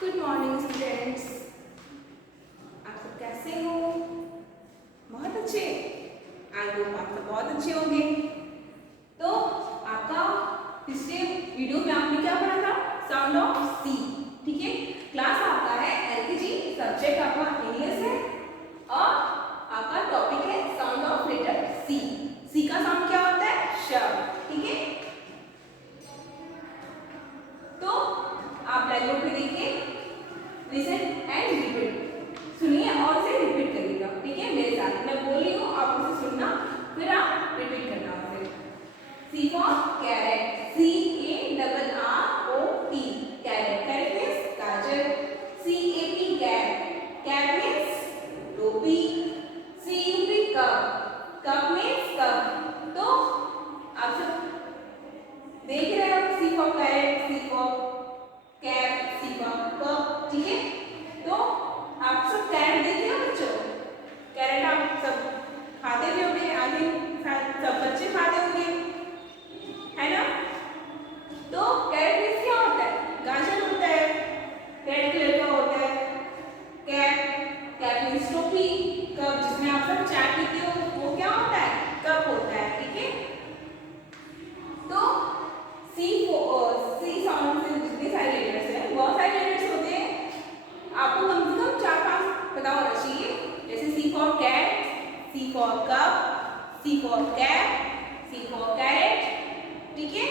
Good morning students. आप सब कैसे हो? बहुत अच्छे। आई होप आप सब बहुत अच्छे होंगे। तो आपका पिछले वीडियो में आपने क्या पढ़ा था? साउंड ऑफ सी। ठीक है, क्लास आपका है एलकेजी, सब्जेक्ट आपका इंग्लिश है और आपका टॉपिक है साउंड ऑफ लेटर सी। सी का साउंड क्या होता है? श। ठीक है, तो आप ब्लैक बोर्ड पे देखिए, लिसन एंड रिपीट। सुनिए और इसे रिपीट करिएगा। ठीक है, मेरे साथ मैं बोल रही हूँ, आप उसे सुनना, फिर आप रिपीट करना उसे। C for carrot, CARROT, carrot. Carrot means गाजर। CAP कैप, कैप मीन्स टोपी। CUP cup, cup means cup. तो आप सब देख रहे हो, C for carrot, C for cap, C for cup. ठीक है, तो आप सब कैरेट देखे हो बच्चों? कैरेट आप सब खाते भी होंगे, आगे सब बच्चे खाते होंगे, है ना? तो कैरेट मीन्स क्या होता है? गाजर होता है, रेड कलर का होता है। कैप, कैप मीन्स टोपी। कप, जिसमें आप सब चाय पीते हो, वो क्या होता है? कप होता है। ठीक है, तो सी साउंड से जितने सारे लेटर्स हैं, बहुत सारे लेटर्स होते हैं, आपको कम से कम 4-5 पता होना चाहिए। जैसे C for cat, C for cup, C for cap, C for carrot. ठीक है,